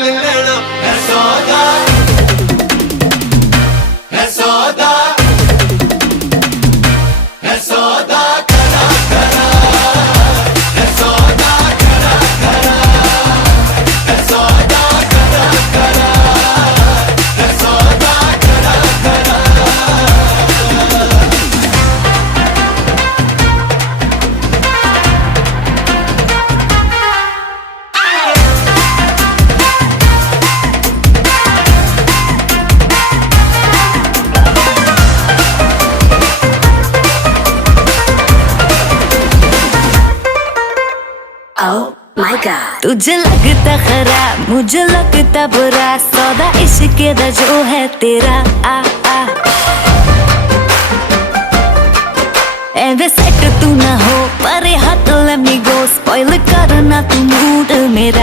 दिल लेना है सौदा, है सौदा, है सौदा करा करा, है सौदा करा करा, है सौदा करा करा, है सौदा करा करा। Oh my God, तुझे लगता खराब, मुझे लगता बुरा, सौदा इश्क दा जो है तेरा आ आ। एंड सेट तू ना हो, परे हट let me go, स्पॉइल करना तू मूड मेरा।